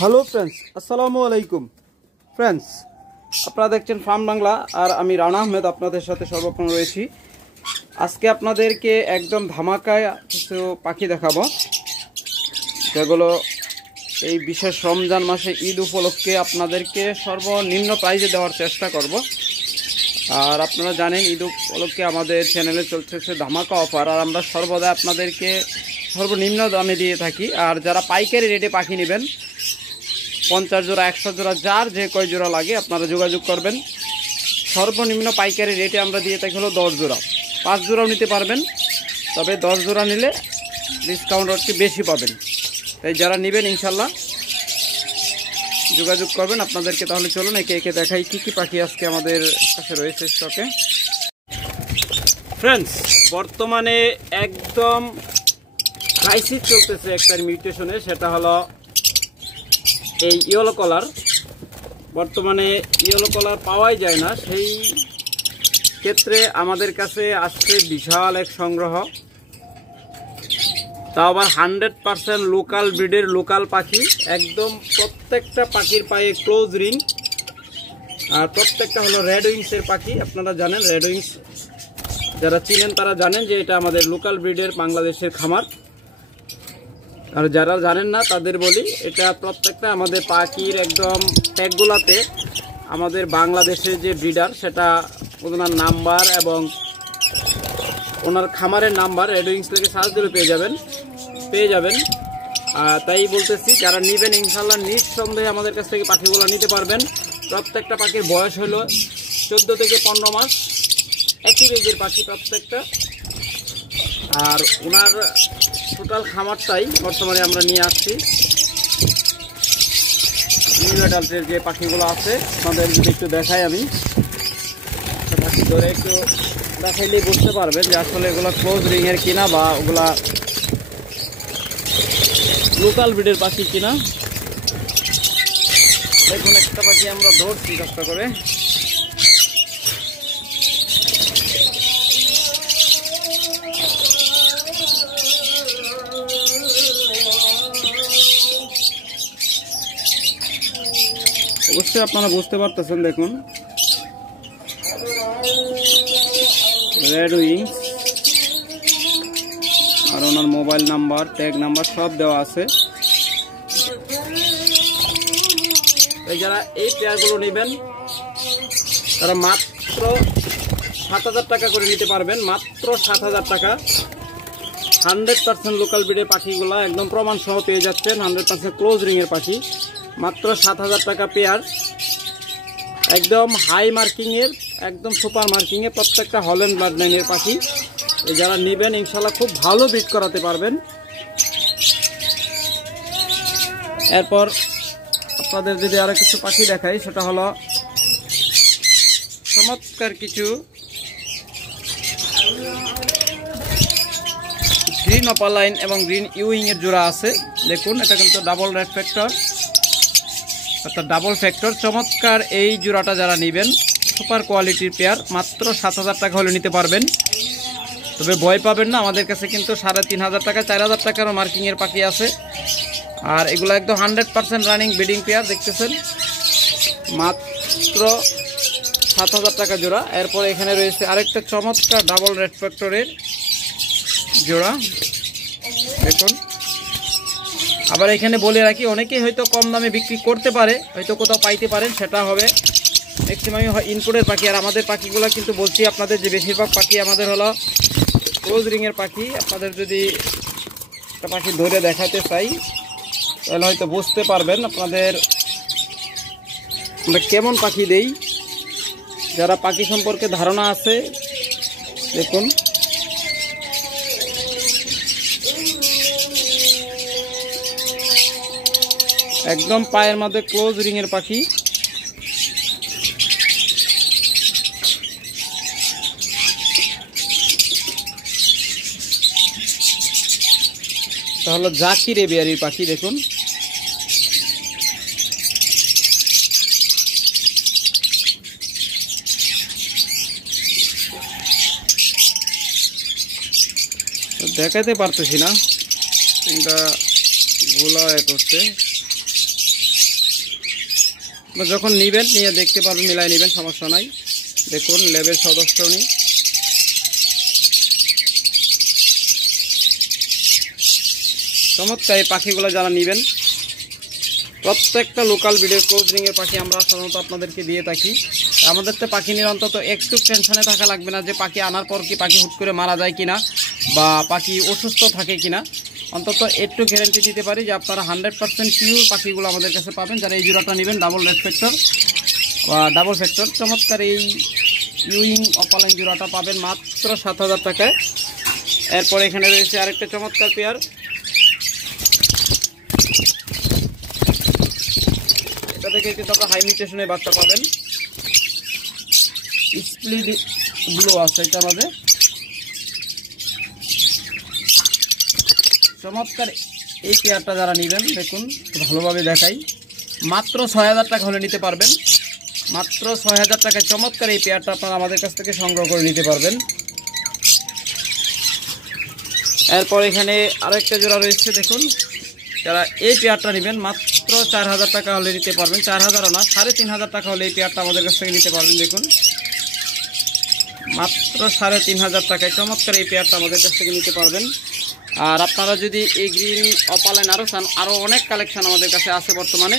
Hello friends, আসসালামু আলাইকুম। Friends, আপনারা দেখছেন ফার্ম বাংলা, আর আমি রানা আহমেদ আপনাদের সাথে সর্বক্ষণ রয়েছি। আজকে আপনাদেরকে একদম ধামাকায় কিছু পাখি দেখাবো, যেগুলো এই বিশেষ রমজান মাসে ঈদ উপলক্ষে আপনাদেরকে সর্বনিম্ন প্রাইজে দেওয়ার চেষ্টা করব। আর আপনারা জানেন ঈদ উপলক্ষে আমাদের চ্যানেলে চলতেছে ধামাকা অফার, আর আমরা সর্বদা আপনাদেরকে সর্বনিম্ন দামে দিয়ে থাকি। আর যারা পাইকারি রেটে পাখি নেবেন, 50 জোড়া 100 জোড়া যার যে কয় জোড়া লাগে আপনারা যোগাযোগ করবেন। সর্বনিম্ন পাইকারি রেটে আমরা দিয়ে থাকি হলো 10 জোড়া, 5 জোড়াও নিতে পারবেন, তবে 10 জোড়া নিলে ডিসকাউন্ট একটু বেশি পাবেন। তাই যারা নেবেন ইনশাল্লাহ যোগাযোগ করবেন আপনাদেরকে। তাহলে চলুন একে একে দেখাই কী কী পাখি আজকে আমাদের কাছে রয়েছে স্টকে। ফ্রেন্ডস, বর্তমানে একদম ক্রাইসিস চলতেছে একটা মিউটেশনে, সেটা হলো এই ইয়েলো কলার। বর্তমানে ইয়েলো কলার পাওয়াই যায় না, সেই ক্ষেত্রে আমাদের কাছে আসছে বিশাল এক সংগ্রহ, তাও আবার 100% লোকাল ব্রিডের লোকাল পাখি। একদম প্রত্যেকটা পাখির পায়ে ক্লোজ রিং, আর প্রত্যেকটা হলো রেড উইংসের পাখি। আপনারা জানেন রেড উইংস, যারা চিনেন তারা জানেন যে এটা আমাদের লোকাল ব্রিডের বাংলাদেশের খামার। আর যারা জানেন না তাদের বলি, এটা প্রত্যেকটা আমাদের পাখির একদম ট্যাগগুলাতে আমাদের বাংলাদেশের যে ব্রিডার সেটা ওনার নাম্বার এবং ওনার খামারের নাম্বার রেড উইংস থেকে সার্চ দিলে পেয়ে যাবেন। তাই বলতেছি, যারা নেবেন ইনশাল্লাহ নিঃসন্দেহে আমাদের কাছ থেকে পাখিগুলো নিতে পারবেন। প্রত্যেকটা পাখির বয়স হলো 14 থেকে 15 মাস, একই রেঞ্জের পাখি প্রত্যেকটা। আর ওনার টোটাল খামারটাই বর্তমানে আমরা নিয়ে আসছি। নিউ অ্যাডাল্টের যে পাখিগুলো আছে আপনাদের যদি একটু দেখাই, আমি পাখি ধরে একটু দেখাইলেই বুঝতে পারবেন যে আসলে এগুলো ক্লোজ রিংয়ের কিনা বা ওগুলা লোকাল ব্রিডের পাখি কিনা। দেখুন একটা পাখি আমরা ধরছি কষ্ট করে। অবশ্যই আপনারা বুঝতে পারতেছেন, দেখুন রেড উইংস, আর ওনার মোবাইল নাম্বার ট্যাগ নাম্বার সব দেওয়া আছে। যারা এই পেয়ারগুলো নেবেন তারা মাত্র 7,000 টাকা করে নিতে পারবেন, মাত্র 7,000 টাকা। 100% লোকাল ব্রিডের পাখিগুলো একদম প্রমাণ সহ পেয়ে যাচ্ছেন, 100% ক্লোজ রিংয়ের পাখি, মাত্র 7,000 টাকা পেয়ার। একদম হাই মার্কিংয়ের, একদম সুপার মার্কিংয়ে প্রত্যেকটা হল্যান্ড ব্লাড লাইনের পাখি। যারা নেবেন ইনশাল্লাহ খুব ভালো ব্রিড করাতে পারবেন। এরপর আপনাদের যদি আরো কিছু পাখি দেখাই, সেটা হলো চমৎকার কিছু গ্রিন অপালাইন এবং গ্রিন ইউইং এর জোড়া আছে। দেখুন এটা কিন্তু ডাবল রেড ফ্যাক্টর, অর্থাৎ ডাবল ফ্যাক্টর। চমৎকার এই জোড়াটা যারা নেবেন, সুপার কোয়ালিটির পেয়ার, মাত্র 7,000 টাকা হলে নিতে পারবেন। তবে ভয় পাবেন না, আমাদের কাছে কিন্তু 3,500 টাকা 4,000 টাকারও মার্কিংয়ের পাখি আছে। আর এগুলো একদম 100% রানিং ব্রিডিং পেয়ার, দেখতেছেন, মাত্র 7,000 টাকা জোড়া। এরপর এখানে রয়েছে আরেকটা চমৎকার ডাবল রেড ফ্যাক্টরের জোড়া, দেখুন। আবার এখানে বলে রাখি, অনেকেই হয়তো কম দামে বিক্রি করতে পারে, হয়তো কোথাও পাইতে পারেন, সেটা হবে ম্যাক্সিমামই ইনপুটের পাখি। আর আমাদের পাখিগুলো কিন্তু বলছি আপনাদের যে বেশিরভাগ পাখি আমাদের হলো ক্লোজ রিংয়ের পাখি। আপনাদের যদি একটা পাখি ধরে দেখাতে চাই তাহলে হয়তো বুঝতে পারবেন আপনাদের আমরা কেমন পাখি দেই। যারা পাখি সম্পর্কে ধারণা আছে, দেখুন একদম পায়ের মধ্যে ক্লোজ রিংয়ের পাখি। তাহলে জাকির এবিয়ারির পাখি, দেখুন দেখাতে পারতেছি না, এটা ঘোলা করছে। যখন নেবেন নিয়ে দেখতে পারবেন, মিলাই নেবেন, সমস্যা নাই। দেখুন ল্যাবের সদস্যনি, চমৎকার এই পাখিগুলো যারা নেবেন, প্রত্যেকটা লোকাল ব্রিডের ক্লোজ রিংয়ের পাখি আমরা সাধারণত আপনাদেরকে দিয়ে থাকি। আমাদের তো পাখি নিয়ে অন্তত একটু টেনশনে থাকা লাগবে না যে পাখি আনার পর কি পাখি হুট করে মারা যায় কিনা বা পাখি অসুস্থ থাকে কিনা। অন্তত একটু গ্যারেন্টি দিতে পারি যে আপনারা 100% পিওর পাখিগুলো আমাদের কাছে পাবেন। যারা এই জোড়াটা নেবেন ডাবল রেড ফ্যাক্টর বা ডাবল ফ্যাক্টর, চমৎকার এই ইউইং অপালাইন জোড়াটা পাবেন মাত্র 7,000 টাকায়। এরপর এখানে রয়েছে আরেকটা চমৎকার পেয়ার, এটা থেকে কিন্তু আপনারা হাই মিউটেশনের বাচ্চা পাবেন। স্প্লিট ব্লু আছে এটা আমাদের, চমৎকার এই পেয়ারটা যারা নেবেন দেখুন ভালোভাবে দেখাই, মাত্র 6,000 টাকা হলে নিতে পারবেন। মাত্র 6,000 টাকায় চমৎকার এই পেয়ারটা আপনারা আমাদের কাছ থেকে সংগ্রহ করে নিতে পারবেন। এরপর এখানে আরেকটা জোড়া রয়েছে দেখুন, যারা এই পেয়ারটা নেবেন মাত্র 4,000 টাকা হলে নিতে পারবেন। 4,000ও না, 3,500 টাকা হলে এই পেয়ারটা আমাদের কাছ থেকে নিতে পারবেন। দেখুন মাত্র 3,500 টাকায় চমৎকার এই পেয়ারটা আমাদের কাছ থেকে নিতে পারবেন। আর আপনারা যদি এই গ্রিন অপালাইন আরও চান, আরও অনেক কালেকশান আমাদের কাছে আছে বর্তমানে,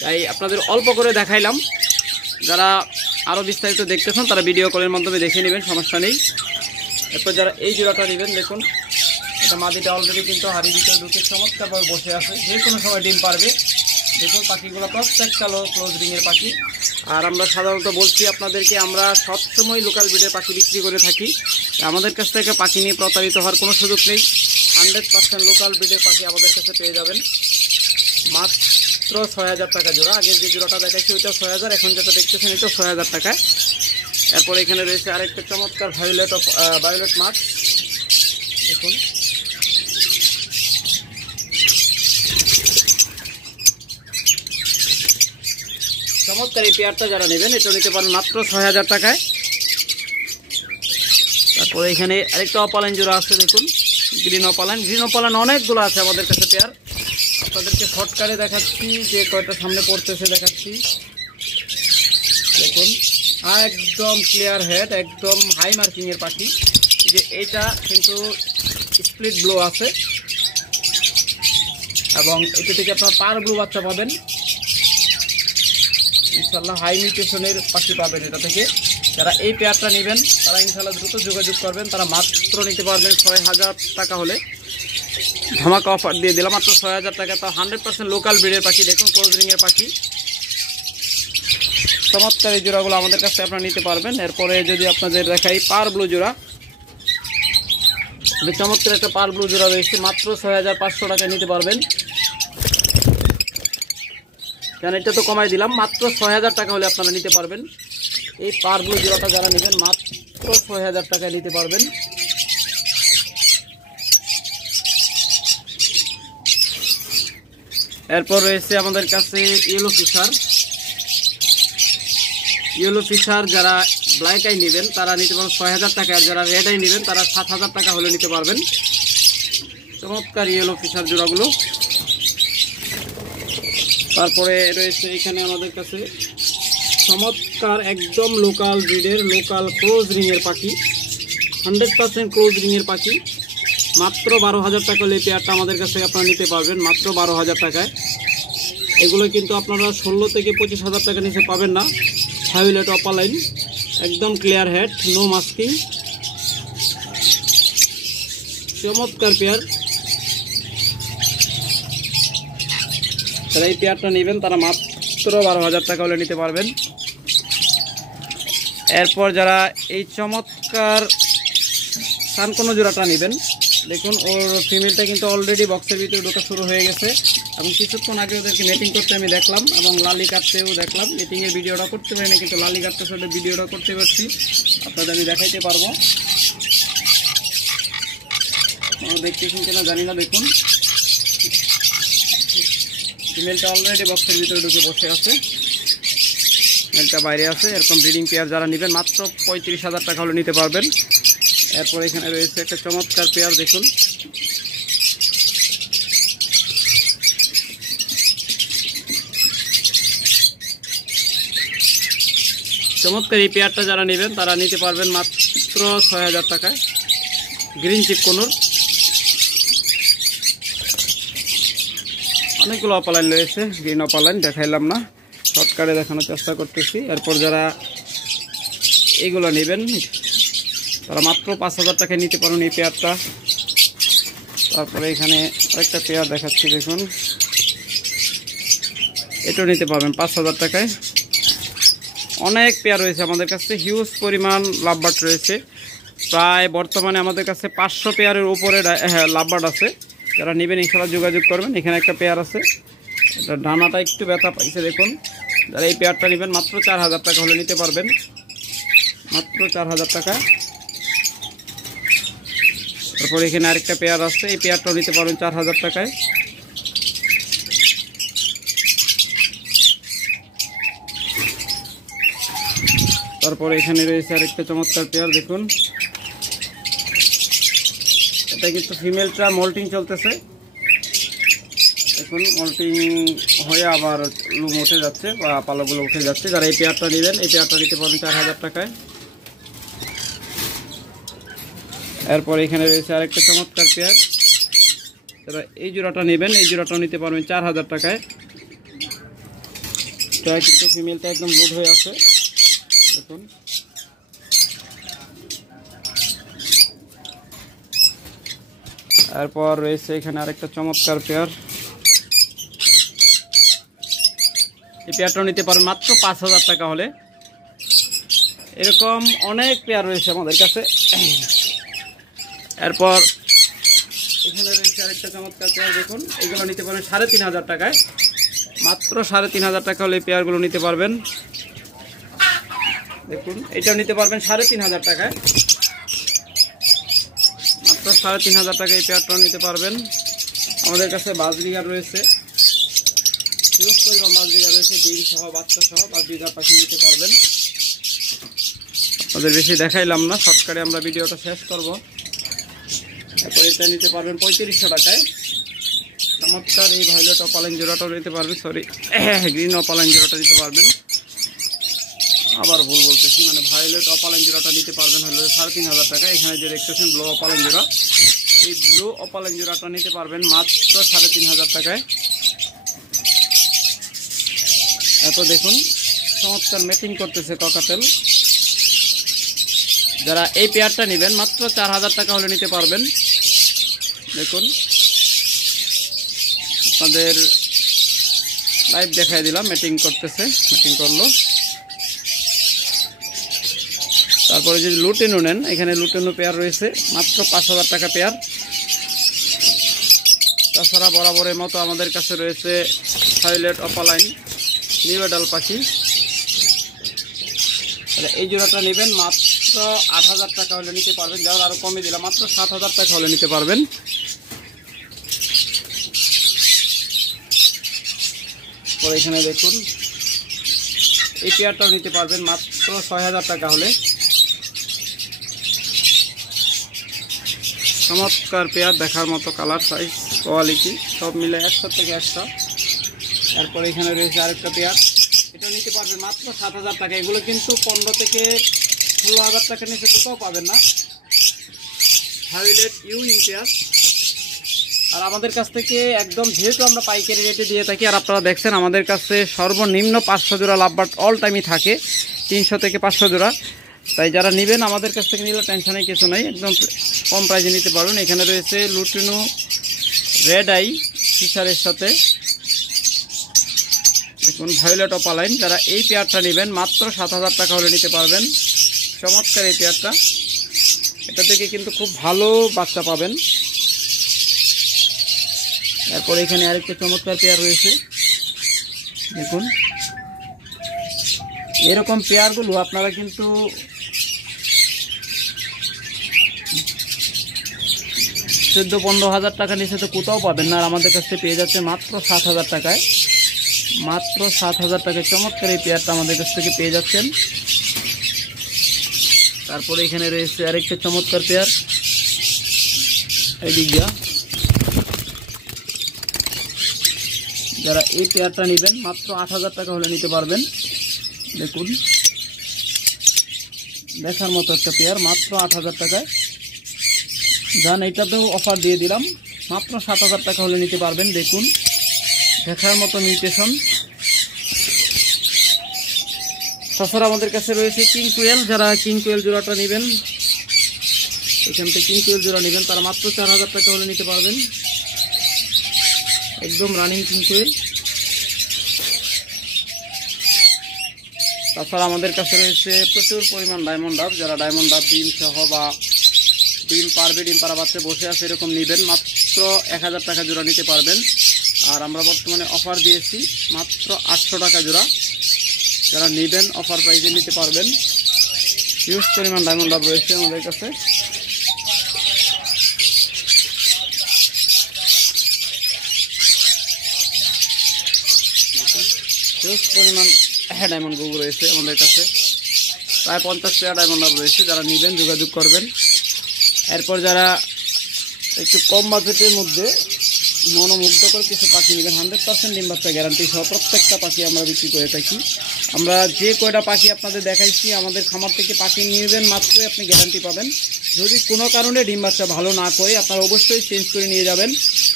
তাই আপনাদের অল্প করে দেখাইলাম। যারা আরও বিস্তারিত দেখতেছেন তারা ভিডিও কলের মাধ্যমে দেখে নেবেন, সমস্যা নেই। এরপর যারা এই জোড়াটা নেবেন দেখুন, এটা মাদিটা অলরেডি কিন্তু হাড়ির ভিতরে ঢুকে চমৎকারভাবে বসে আছে, যে কোনো সময় ডিম পারবে। দেখুন পাখিগুলো প্রত্যেকটা ক্লোজ রিংয়ের পাখি। আর আমরা সাধারণত বলছি আপনাদেরকে, আমরা সবসময় লোকাল ব্রিডের পাখি বিক্রি করে থাকি। আমাদের কাছ থেকে পাখি নিয়ে প্রতারিত হওয়ার কোনো সুযোগ নেই। 100% লোকাল ব্রিডের পাখি আমাদের কাছে পেয়ে যাবেন মাত্র 6,000 টাকা জোড়া। আগের যে জোড়াটা দেখাচ্ছি ওইটা 6,000, এখন যেটা দেখতেছেন এটা 6,000 টাকায়। এরপর এখানে রয়েছে আরেকটা চমৎকার ভায়োলেট মাছ দেখুন, চমৎকার এই পেয়ারটা যারা নেবেন এটা নিতে পারেন মাত্র 6,000 টাকায়। তারপরে এখানে আরেকটা অপালাইন জোড়া আছে দেখুন, গ্রিন অপালাইন অনেকগুলো আছে আমাদের কাছে পেয়ার। আপনাদেরকে শর্টকাটে দেখাচ্ছি, যে কয়টা সামনে পড়তেছে দেখাচ্ছি। দেখুন একদম ক্লিয়ার হেড, একদম হাই মার্কিংয়ের পাখি। যে এটা কিন্তু স্প্লিট ব্লু আছে এবং এটা থেকে আপনার পার ব্লু বাচ্চা পাবেন ইনশাল্লাহ। হাই মিউটেশনের পাখি পাবেন এটা থেকে। যারা এই পেয়ারটা নেবেন তারা ইনশাল্লাহ দ্রুত যোগাযোগ করবেন। তারা মাত্র নিতে পারবেন 6,000 টাকা হলে। ধামাকা অফার দিয়ে দিলাম মাত্র 6,000 টাকা। তা 100% লোকাল ব্রিডের পাখি দেখুন, ক্লোজ রিংয়ের পাখি। চমৎকার এই জোড়াগুলো আমাদের কাছে আপনারা নিতে পারবেন। এরপরে যদি আপনাদের দেখাই পার ব্লু জোড়া, চমৎকার একটা পার ব্লু জোড়া রয়েছে, মাত্র 6,500 টাকায় নিতে পারবেন। কেন এটা তো কমাই দিলাম, মাত্র 6,000 টাকা হলে আপনারা নিতে পারবেন। এই পার ব্লু জোড়াটা যারা নেবেন মাত্র 6,000 টাকায় নিতে পারবেন। এরপর রয়েছে আমাদের কাছে ইয়েলো ফিশার যারা ব্ল্যাক আই নেবেন তারা নিতে পারবেন 6,000 টাকা। আর যারা রেড আই নেবেন তারা 7,000 টাকা হলে নিতে পারবেন। চমৎকার ইয়েলো ফিশার জোড়াগুলো। তারপরে রয়েছে এখানে আমাদের কাছে চমৎকার একদম লোকাল ব্রিডের লোকাল ক্লোজ রিংয়ের পাখি, 100% ক্লোজ রিংয়ের পাখি। মাত্র 12,000 টাকা হলে পেয়ারটা আমাদের কাছ থেকে আপনারা নিতে পারবেন, মাত্র 12,000 টাকায়। এগুলো কিন্তু আপনারা 16 থেকে 25,000 টাকা নিচে পাবেন না। ভায়োলেট অপালাইন, একদম ক্লিয়ার হেড, নো মাস্কিং, চমৎকার পেয়ার। যারা এই পেয়ারটা নেবেন তারা মাত্র 12,000 টাকা হলে নিতে পারবেন। এরপর যারা এই চমৎকার সানকোনো জোড়াটা নেবেন দেখুন, ওর ফিমেলটা কিন্তু অলরেডি বক্সের ভিতরে ঢোকা শুরু হয়ে গেছে এবং কিছুক্ষণ আগে ওদেরকে নেটিং করতে আমি দেখলাম এবং লালি কাটতেও দেখলাম। নেটিংয়ের ভিডিওটা করতে পারি না, কিন্তু লালি কাটতে সাথে ভিডিওটা করতে পারছি, আপনাদের আমি দেখাইতে পারবো। দেখতেছেন কিনা জানি না, দেখুন ফিমেলটা অলরেডি বক্সের ভিতরে ঢুকে বসে আছে, মেলটা বাইরে আছে। এরকম ব্রিডিং পেয়ার যারা নেবেন মাত্র 35,000 টাকা হলে নিতে পারবেন। এরপর এখানে রয়েছে একটা চমৎকার পেয়ার দেখুন, চমৎকার এই পেয়ারটা যারা নেবেন তারা নিতে পারবেন মাত্র ৬,০০০ টাকায়। গ্রিন চিক কোনোর অনেকগুলো অপালাইন রয়েছে, গ্রিন অপালাইন দেখাইলাম না, শর্টকাটে দেখানোর চেষ্টা করতেছি। এরপর যারা এইগুলো নেবেন তারা মাত্র ৫,০০০ টাকায় নিতে পারেন এই পেয়ারটা। তারপরে এখানে আরেকটা পেয়ার দেখাচ্ছি, দেখুন এটাও নিতে পারবেন ৫,০০০ টাকায়। অনেক পেয়ার রয়েছে আমাদের কাছে, হিউজ পরিমাণ লাভবার্ড রয়েছে। প্রায় বর্তমানে আমাদের কাছে ৫০০ পেয়ারের উপরে লাভবার্ড আছে। যারা নেবেন ইনশাআল্লাহ যোগাযোগ করবেন। এখানে একটা পেয়ার আছে, এটা ডানাটা একটু ব্যথা পাইছে দেখুন। যারা এই পেয়ারটা নেবেন মাত্র ৪,০০০ টাকা হলে নিতে পারবেন, মাত্র ৪,০০০ টাকা। তারপর এখানে আরেকটা পেয়ার আছে, এই পেয়ারটাও নিতে পারবেন ৪,০০০ টাকায়। তারপরে এখানে রয়েছে আরেকটা চমৎকার পেয়ার, দেখুন এটা কিন্তু ফিমেলটা মোল্টিং চলতেছে, দেখুন মোল্টিং হয়ে আবার লুম উঠে যাচ্ছে বা পালকগুলো উঠে যাচ্ছে। যারা এই পেয়ারটা নেবেন এই পেয়ারটা নিতে পারবেন ৪,০০০ টাকায়। এরপর এখানে রয়েছে আরেকটা চমৎকার পেয়ার, যারা এই জোড়াটা নেবেন এই জোড়াটাও নিতে পারবেন ৪,০০০ টাকায়। এটা কিন্তু ফিমেলটা একদম লোড হয়ে আছে দেখুন। এরপর রয়েছে এখানে আরেকটা চমৎকার পেয়ার, এই পেয়ারটাও নিতে পারবেন মাত্র ৫,০০০ টাকা হলে। এরকম অনেক পেয়ার রয়েছে আমাদের কাছে। এরপর এখানে রয়েছে আরেকটা চমৎকার পেয়ার, দেখুন এগুলো নিতে পারবেন ৩,৫০০ টাকায়, মাত্র ৩,৫০০ টাকা হলে এই পেয়ারগুলো নিতে পারবেন। দেখুন এটাও নিতে পারবেন ৩,৫০০ টাকায়, মাত্র ৩,৫০০ টাকা এই পেয়ারটাও নিতে পারবেন। আমাদের কাছে বাজরিগার রয়েছে, হিউজ পরিমাণ বাজরিগার রয়েছে, ডিম সহ বাচ্চা সহ বাজরিগার পাখি নিতে পারবেন। আপনাদের বেশি দেখাইলাম না, শর্টকাটে আমরা ভিডিওটা শেষ করব। এরপর এটা নিতে পারবেন ৩৫০০ টাকায়। চমৎকার এই ভায়োলেট অপালাইন জোড়াটাও নিতে পারবেন, সরি গ্রিন অপালাইন জোড়াটা নিতে পারবেন, আবার ভুল বলতেছি, মানে ভায়োলেট অপালাইন জোড়াটা নিতে পারবেন হলো ৩,৫০০ টাকা। এখানে যে দেখতেছেন ব্লু অপালাইন জোড়া, এই ব্লু অপালাইন জোড়াটা নিতে পারবেন মাত্র ৩,৫০০ টাকায়। এত দেখুন চমৎকার ম্যাচিং করতেছে ককাটেল। যারা এই পেয়ারটা নেবেন মাত্র ৪,০০০ টাকা হলে নিতে পারবেন। দেখুন আপনাদের লাইভ দেখাই দিলাম, ম্যাচিং করতেছে, ম্যাচিং করলো। তারপরে যদি লুটেনু নেন, এখানে লুটেনু পেয়ার রয়েছে মাত্র ৫,০০০ টাকা পেয়ার। তাছাড়া বরাবরের মতো আমাদের কাছে রয়েছে ভায়োলেট অপালাইন নিউডাল পাখি। এই জোড়াটা নেবেন মাত্র ৮,০০০ টাকা হলে নিতে পারবেন। যারা আরো কমে দিলাম মাত্র ৭,০০০ টাকা হলে নিতে পারবেন। পরে এখানে দেখুন এই পেয়ারটাও নিতে পারবেন মাত্র ৬,০০০ টাকা হলে। চমৎকার পেয়ার, দেখার মতো কালার, সাইজ, কোয়ালিটি সব মিলে ১০০ থেকে ১০০। তারপরে এখানে রয়েছে আরেকটা পেয়ার, এটা নিতে পারবেন মাত্র ৭,০০০ টাকা। এগুলো কিন্তু ১৫ থেকে ১৬,০০০ টাকার নিচে কোথাও পাবেন না, ভায়োলেট ইউইং পেয়ার। আর আমাদের কাছ থেকে একদম, যেহেতু আমরা পাইকারি রেটে দিয়ে থাকি, আর আপনারা দেখছেন আমাদের কাছে সর্বনিম্ন ৫০০ জোড়া লাভবার্ড অল টাইমই থাকে, ৩০০ থেকে ৫০০ জোড়া। তাই যারা নেবেন আমাদের কাছ থেকে নিলে টেনশনের কিছু নেই, একদম কম প্রাইসে নিতে পারবেন। এখানে রয়েছে লুটিনো রেড আই ফিশারের সাথে, দেখুন ভায়োলেট অপালাইন। যারা এই পেয়ারটা নেবেন মাত্র ৭,০০০ টাকা হলে নিতে পারবেন। চমৎকার এই পেয়ারটা, এটা থেকে কিন্তু খুব ভালো বাচ্চা পাবেন। এরপর এখানে আরেকটা চমৎকার পেয়ার রয়েছে, দেখুন এরকম পেয়ারগুলো আপনারা কিন্তু ১৪-১৫,০০০ টাকা নিচে তো কোথাও পাবেন না। আর আমাদের কাছ থেকে পেয়ে যাচ্ছে মাত্র ৭,০০০ টাকায়, মাত্র ৭,০০০ টাকায় চমৎকার এই পেয়ারটা আমাদের কাছ থেকে পেয়ে যাচ্ছেন। তারপরে এখানে রয়েছে আরেকটা চমৎকার পেয়ার, এই দিকটা। যারা এই পেয়ারটা নেবেন মাত্র ৮,০০০ টাকা হলে নিতে পারবেন। দেখুন দেখার মতো একটা পেয়ার, মাত্র 8,000 টাকায়। যান এইটাতেও অফার দিয়ে দিলাম, মাত্র 7,000 টাকা হলে নিতে পারবেন। দেখুন দেখার মতো মিউটেশন। তাছাড়া আমাদের কাছে রয়েছে কিং কোয়েল। যারা কিং কোয়েল জোড়াটা নেবেন, এখান থেকে কিং কোয়েল জোড়া নেবেন, তারা মাত্র 4,000 টাকা হলে নিতে পারবেন। একদম রানিং কিং কোয়েল। তাছাড়া আমাদের কাছে রয়েছে প্রচুর পরিমাণ ডায়মন্ড ডাব। যারা ডায়মন্ড ডাব ডিম সহ বা ডিম পারবে, ডিম পাড়া বাচ্চা বসে আছে এরকম নেবেন, মাত্র 1,000 টাকা জোড়া নিতে পারবেন। আর আমরা বর্তমানে অফার দিয়েছি মাত্র 800 টাকা জোড়া। যারা নেবেন অফার প্রাইসে নিতে পারবেন। হিউজ পরিমাণ ডায়মন্ড ডাব রয়েছে আমাদের কাছে। হিউজ পরিমাণ ডায়মন্ড গুগু রয়েছে আমাদের কাছে, প্রায় 50 পেয়ার ডায়মন্ড ডাব রয়েছে। যারা নেবেন যোগাযোগ করবেন। এরপর যারা একটু কম বাজেটের মধ্যে মনোমুগ্ধকর কিছু পাখি নেবেন, 100% ডিম বাচ্চা গ্যারান্টি সহ প্রত্যেকটা পাখি আমরা বিক্রি করে থাকি। আমরা যে কয়টা পাখি আপনাদের দেখাইছি আমাদের খামার থেকে পাখি নেবেন মাত্রই আপনি গ্যারান্টি পাবেন। যদি কোনো কারণে ডিম বাচ্চা ভালো না করে আপনারা অবশ্যই চেঞ্জ করে নিয়ে যাবেন।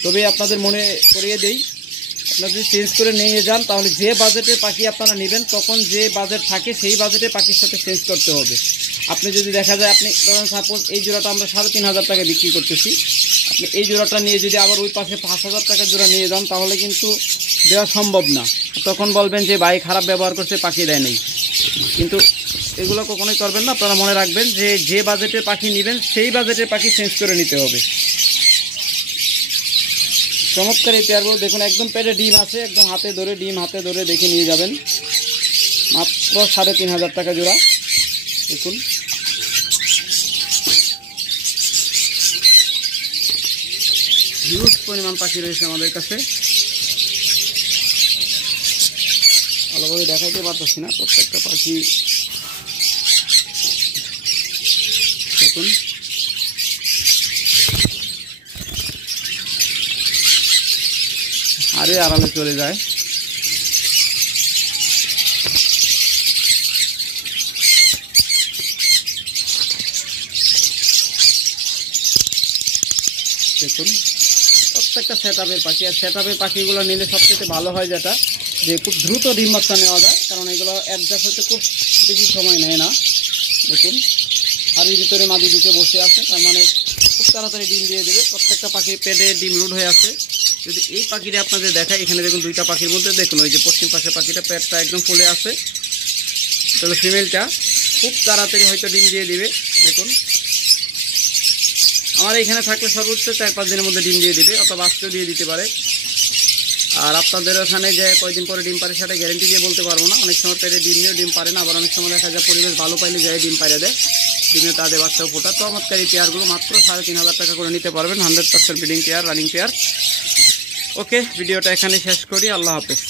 তবে আপনাদের মনে করিয়ে দেই, আপনারা যদি চেঞ্জ করে নিয়ে যান তাহলে যে বাজেটের পাখি আপনারা নেবেন তখন যে বাজেট থাকে সেই বাজেটের পাখির সাথে চেঞ্জ করতে হবে। আপনি যদি দেখা যায়, আপনি ধরেন সাপোজ এই জোড়াটা আমরা 3,500 টাকা বিক্রি করতেছি, আপনি এই জোড়াটা নিয়ে যদি আবার ওই পাশে 5,000 টাকা জোড়া নিয়ে যান তাহলে কিন্তু দেওয়া সম্ভব না। তখন বলবেন যে ভাই খারাপ ব্যবহার করছে, পাখি দেয় নেই। কিন্তু এগুলো কখনোই করবেন না। আপনারা মনে রাখবেন যে যে বাজেটের পাখি নেবেন সেই বাজেটের পাখি চেঞ্জ করে নিতে হবে। চমৎকার এই পেয়ারগুলো দেখুন, একদম পেটে ডিম আছে, একদম হাতে ধরে ডিম হাতে ধরে দেখে নিয়ে যাবেন। মাত্র 3,500 টাকা জোড়া। দেখুন হিউজ পরিমাণ পাখি রয়েছে আমাদের কাছে। ভালোভাবে দেখাইতে পারতেছি না প্রত্যেকটা পাখি। দেখুন আরে আড়ালে চলে যায়। দেখুন প্রত্যেকটা সেটআপের পাখি। আর সেটআপের পাখিগুলো নিলে সবচেয়ে ভালো হয় যেটা, যে খুব দ্রুত ডিম বাচ্চা নেওয়া যায়, কারণ এগুলো অ্যাডজাস্ট হতে খুব বেশি সময় নেয় না। দেখুন হাড়ির ভিতরে মাদি ঢুকে বসে আছে, তার মানে খুব তাড়াতাড়ি ডিম দিয়ে দেবে। প্রত্যেকটা পাখি পেটে ডিম লোড হয়ে আছে। যদি এই পাখিটা আপনাদের দেখায়, এখানে দেখুন দুইটা পাখির মধ্যে দেখুন ওই যে পশ্চিম পাশের পাখিটা পেটটা একদম ফুলে আছে, তাহলে ফিমেলটা খুব তাড়াতাড়ি হয়তো ডিম দিয়ে দিবে। দেখুন আমার এখানে থাকলে সর্বোচ্চ 4-5 দিনের মধ্যে ডিম দিয়ে দিবে, অথবা আজকেও দিয়ে দিতে পারে। আর আপনাদের ওখানে যে কয়দিন পরে ডিম পারে সেটা গ্যারেন্টি দিয়ে বলতে পারবো না। অনেক সময় পেটে ডিম নিয়েও ডিম পারে না, আবার অনেক সময় দেখা যায় পরিবেশ ভালো পাইলে যায় ডিম পাইরে দেয়, ডিমে তাদের বাচ্চাও ফোটা। চমৎকার এই পেয়ারগুলো মাত্র 3,500 টাকা করে নিতে পারবেন। 100% ব্রিডিং পেয়ার, রানিং পেয়ার। ওকে, ভিডিওটা এখানে শেষ করি। আল্লাহ হাফেজ।